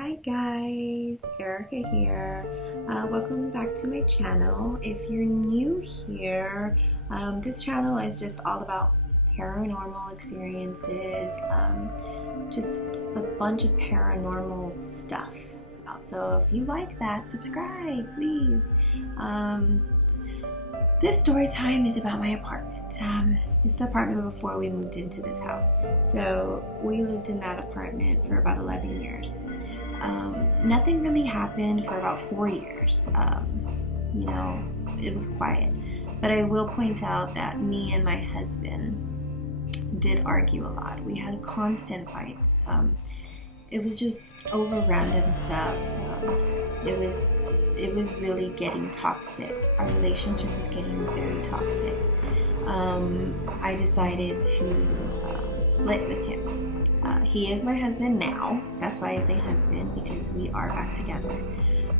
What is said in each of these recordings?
Hi guys, Erica here. Welcome back to my channel. If you're new here, this channel is just all about paranormal experiences, just a bunch of paranormal stuff. So if you like that, subscribe, please. This story time is about my apartment. It's the apartment before we moved into this house. So we lived in that apartment for about 11 years. Nothing really happened for about 4 years. It was quiet. But I will point out that me and my husband did argue a lot. We had constant fights. It was just over random stuff. It was really getting toxic. Our relationship was getting very toxic. I decided to split with him. He is my husband now. That's why I say husband, because we are back together.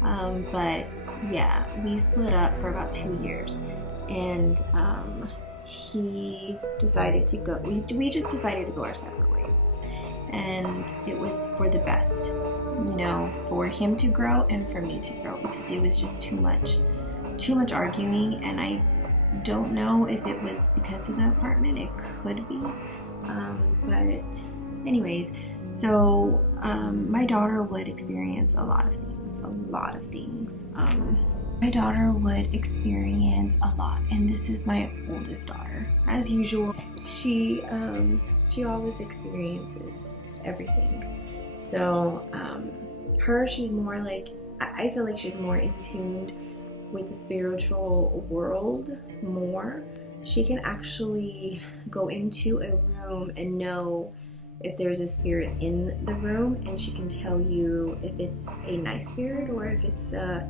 But yeah, we split up for about 2 years, and he decided to go. We just decided to go our separate ways, and it was for the best, for him to grow and for me to grow, because it was just too much arguing, and I don't know if it was because of the apartment. It could be, but anyways, so my daughter would experience a lot of things. My daughter would experience a lot, and this is my oldest daughter. As usual, she always experiences everything. So she's more like, I feel like she's more in tune with the spiritual world more. She can actually go into a room and know if there's a spirit in the room, and she can tell you if it's a nice spirit or if it's a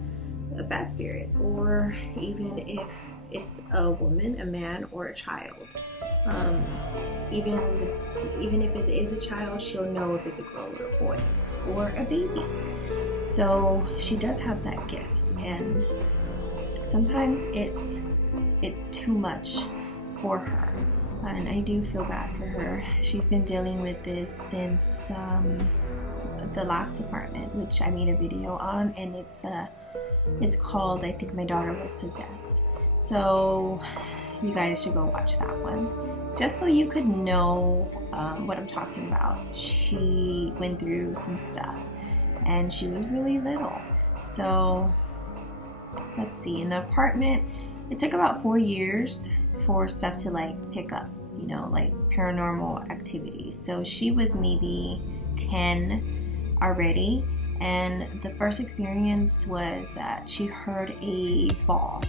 bad spirit, or even if it's a woman, a man, or a child. Even if it is a child, she'll know if it's a girl or a boy or a baby. So she does have that gift, and sometimes it's too much for her, and I do feel bad for her. She's been dealing with this since the last apartment, which I made a video on, and it's called, I think My Daughter Was Possessed. So you guys should go watch that one, just so you could know what I'm talking about. She went through some stuff, and she was really little. So let's see, in the apartment, it took about 4 years for stuff to pick up, like paranormal activities. So she was maybe 10 already, and the first experience was that she heard a ball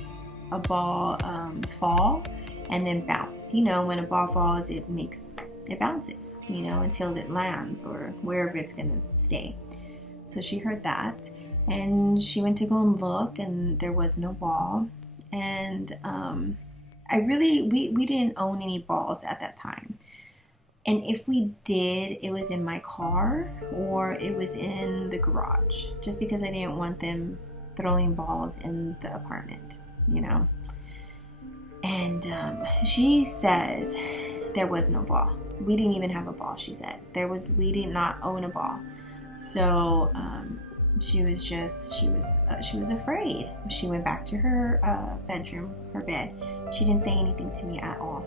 fall and then bounce. When a ball falls, it bounces, until it lands or wherever it's gonna stay. So she heard that, and she went to go and look, and there was no ball. And we didn't own any balls at that time. And if we did, it was in my car or it was in the garage, just because I didn't want them throwing balls in the apartment, And she says there was no ball. We didn't even have a ball, she said. We did not own a ball. So she was afraid. She went back to her bedroom, her bed. She didn't say anything to me at all.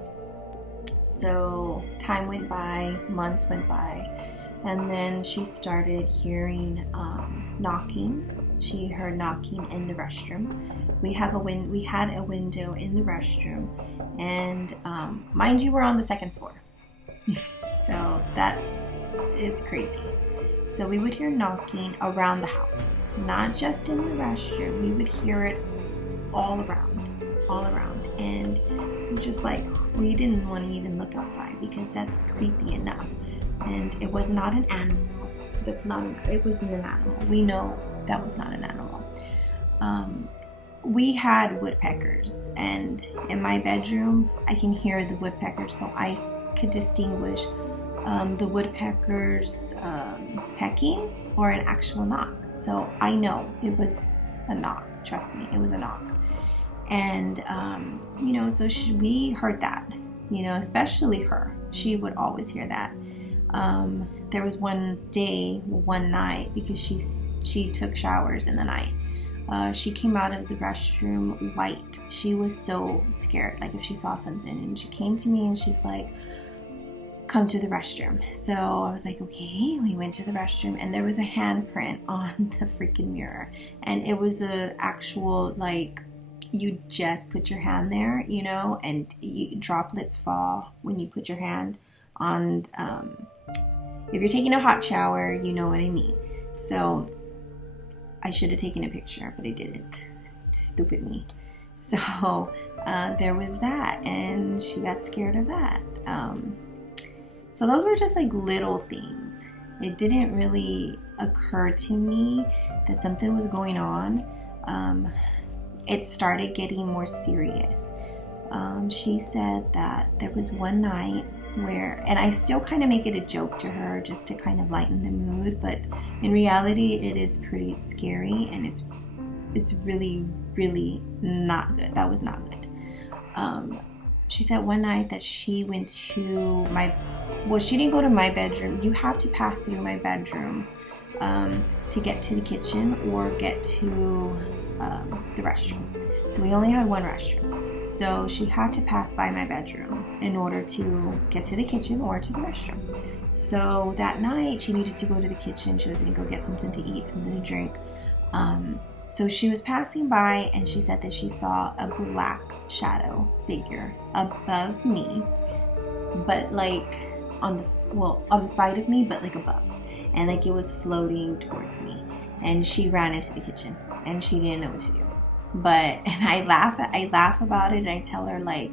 So time went by, months went by, and then she started hearing knocking. She heard knocking in the restroom. We had a window in the restroom, and mind you, we're on the second floor. So that is crazy. So we would hear knocking around the house, not just in the restroom. We would hear it all around. And we didn't want to even look outside, because that's creepy enough. And it was not an animal. It wasn't an animal. We know that was not an animal. We had woodpeckers, and in my bedroom, I can hear the woodpeckers, so I could distinguish the woodpeckers pecking or an actual knock. So I know it was a knock. Trust me, it was a knock. And so we heard that, especially her. She would always hear that. There was one night, because she took showers in the night. She came out of the restroom white. She was so scared, like if she saw something. And she came to me and she's like, come to the restroom. So I was like, okay. We went to the restroom and there was a handprint on the freaking mirror. And it was an actual, like, you just put your hand there, you know, and droplets fall when you put your hand on, if you're taking a hot shower, you know what I mean. So I should have taken a picture, but I didn't. Stupid me. So there was that, and she got scared of that. So those were just like little things. It didn't really occur to me that something was going on. It started getting more serious. She said that there was one night where, and I still kind of make it a joke to her just to kind of lighten the mood, but in reality it is pretty scary, and it's really, really not good. That was not good. She said one night that she went to she didn't go to my bedroom. You have to pass through my bedroom to get to the kitchen or get to the restroom. So we only had one restroom. So she had to pass by my bedroom in order to get to the kitchen or to the restroom. So that night she needed to go to the kitchen. She was going to go get something to eat, something to drink. So she was passing by and she said that she saw a black shadow figure above me, but like on the side of me, but like above, and like it was floating towards me. And she ran into the kitchen and she didn't know what to do. And I laugh about it, and I tell her, like,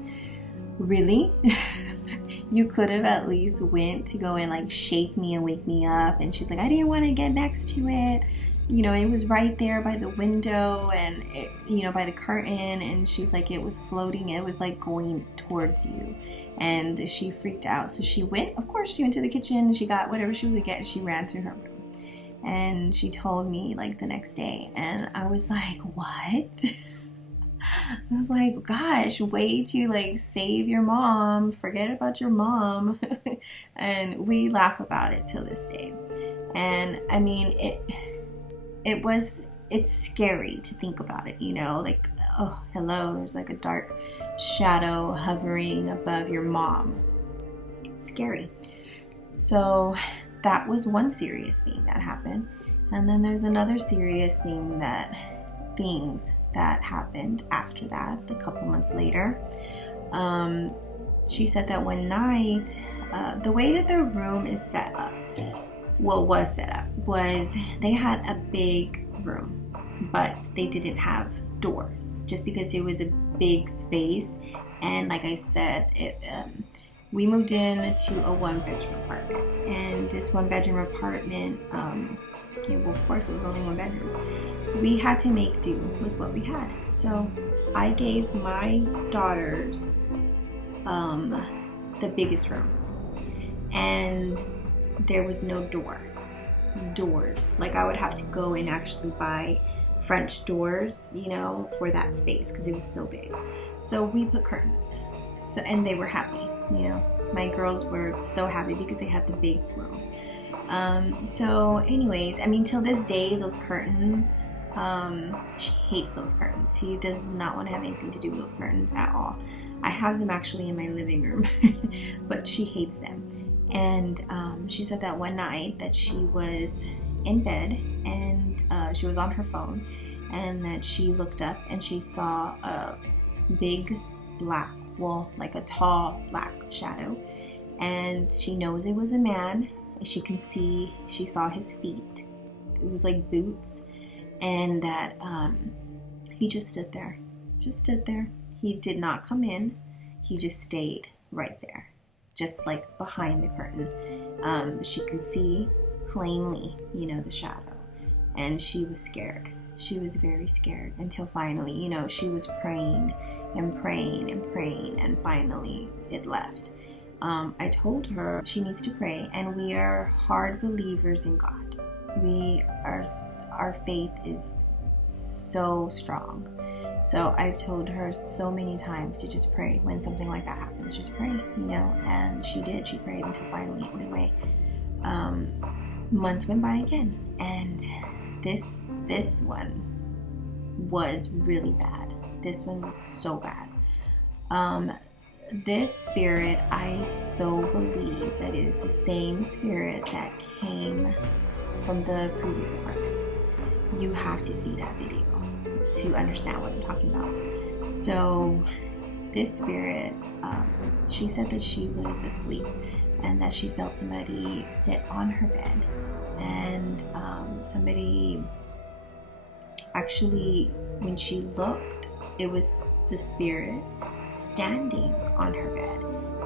really? You could have at least went to go and like shake me and wake me up. And she's like, I didn't want to get next to it. You know, it was right there by the window and it, you know, by the curtain. And she's like, it was floating. It was like going towards you. And she freaked out. So she went to the kitchen and she got whatever she was going to get. And she ran to her room. And she told me like the next day, and I was like, what? I was like, gosh, way to like save your mom, forget about your mom. And we laugh about it till this day. And I mean, it's scary to think about it, you know, like, oh, hello, there's like a dark shadow hovering above your mom. It's scary. So that was one serious thing that happened. And then there's another serious things that happened after that, a couple months later. She said that one night, the way that their room is set up, was they had a big room, but they didn't have doors, just because it was a big space. And like I said, we moved in to a one-bedroom apartment, and this one-bedroom apartment, of course it was only one bedroom. We had to make do with what we had. So I gave my daughters the biggest room, and there was no doors. Like I would have to go and actually buy French doors, you know, for that space because it was so big. So we put curtains. So, and they were happy, you know. My girls were so happy because they had the big room. So anyways, I mean, till this day, those curtains, she hates those curtains. She does not want to have anything to do with those curtains at all. I have them actually in my living room, but she hates them. And she said that one night that she was in bed and she was on her phone, and that she looked up and she saw a big black, like a tall black shadow, and she knows it was a man. She saw his feet. It was like boots, and that he just stood there. He did not come in. He just stayed right there, just like behind the curtain. She can see plainly, you know, the shadow, and she was scared. She was very scared until finally, you know, she was praying and praying and praying, and finally it left. I told her she needs to pray, and we are hard believers in God. Our faith is so strong. So I've told her so many times to just pray when something like that happens. Just pray, you know, and she did. She prayed until finally it went away. Months went by again, and this one was really bad. This one was so bad. This spirit, I so believe that it is the same spirit that came from the previous apartment. You have to see that video to understand what I'm talking about. So this spirit, she said that she was asleep and that she felt somebody sit on her bed, and somebody actually, when she looked, it was the spirit standing on her bed,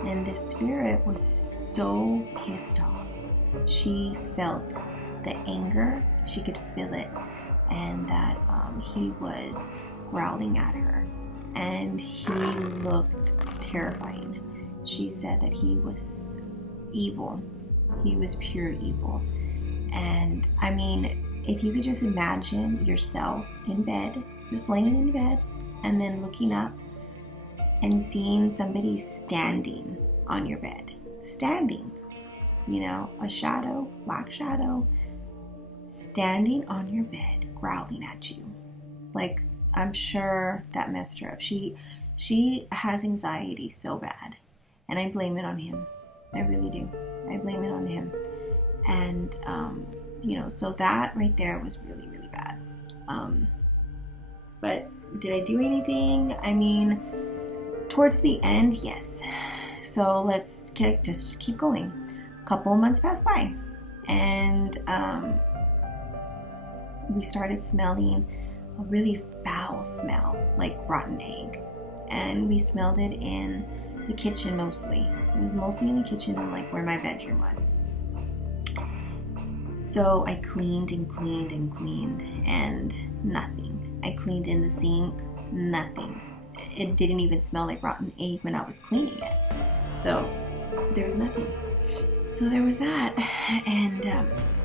and the spirit was so pissed off. She felt the anger, she could feel it, and that he was growling at her, and he looked terrifying. She said that he was evil. He was pure evil. And I mean, if you could just imagine yourself in bed, just laying in bed, and then looking up and seeing somebody standing on your bed. Standing. You know, a shadow, black shadow, standing on your bed, growling at you. Like, I'm sure that messed her up. She has anxiety so bad, and I blame it on him. I really do. I blame it on him. And, you know, so that right there was really, really bad. But did I do anything? I mean, towards the end, yes. So let's just keep going. A couple months passed by, and we started smelling a really foul smell, like rotten egg. And we smelled it in the kitchen mostly. It was mostly in the kitchen and like where my bedroom was. So I cleaned and cleaned and cleaned, and nothing. I cleaned in the sink, nothing. It didn't even smell like rotten egg when I was cleaning it. So there was nothing. So there was that, and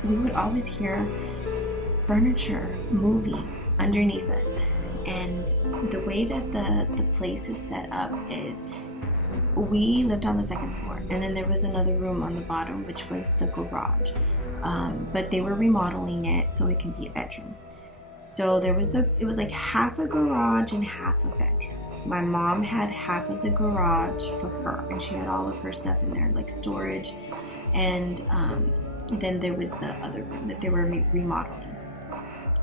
we would always hear furniture moving underneath us. And the way that the place is set up is, we lived on the second floor, and then there was another room on the bottom, which was the garage. But they were remodeling it so it can be a bedroom. So it was like half a garage and half a bedroom. My mom had half of the garage for her, and she had all of her stuff in there, like storage. And then there was the other room that they were remodeling.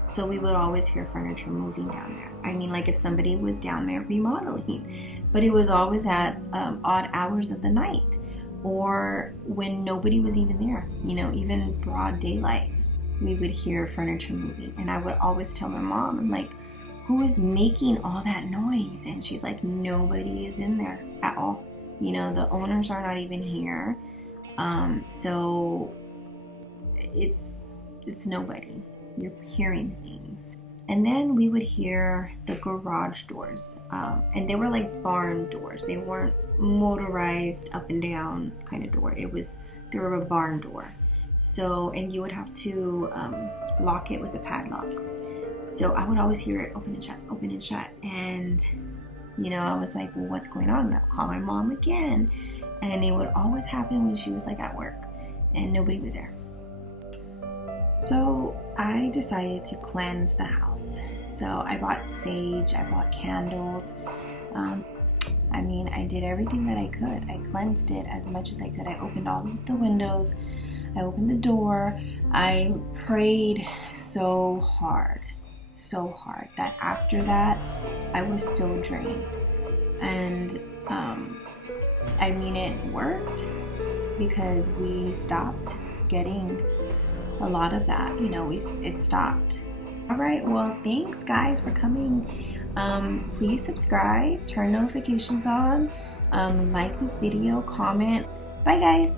So we would always hear furniture moving down there. I mean, like if somebody was down there remodeling, but it was always at odd hours of the night, or when nobody was even there, you know, even broad daylight, we would hear furniture moving. And I would always tell my mom, I'm like, who is making all that noise? And she's like, nobody is in there at all. You know, the owners are not even here. So it's nobody. You're hearing things. And then we would hear the garage doors, and they were like barn doors. They weren't motorized up and down kind of door. They were a barn door. So, and you would have to lock it with a padlock. So I would always hear it open and shut, open and shut. And, you know, I was like, well, what's going on? And I'll call my mom again. And it would always happen when she was like at work and nobody was there. So I decided to cleanse the house. So I bought sage, I bought candles. I mean, I did everything that I could. I cleansed it as much as I could. I opened all of the windows. I opened the door. I prayed so hard that after that, I was so drained. And I mean, it worked because we stopped getting a lot of that. You know, it stopped. All right, well, thanks guys for coming. Please subscribe, turn notifications on, like this video, comment. Bye guys.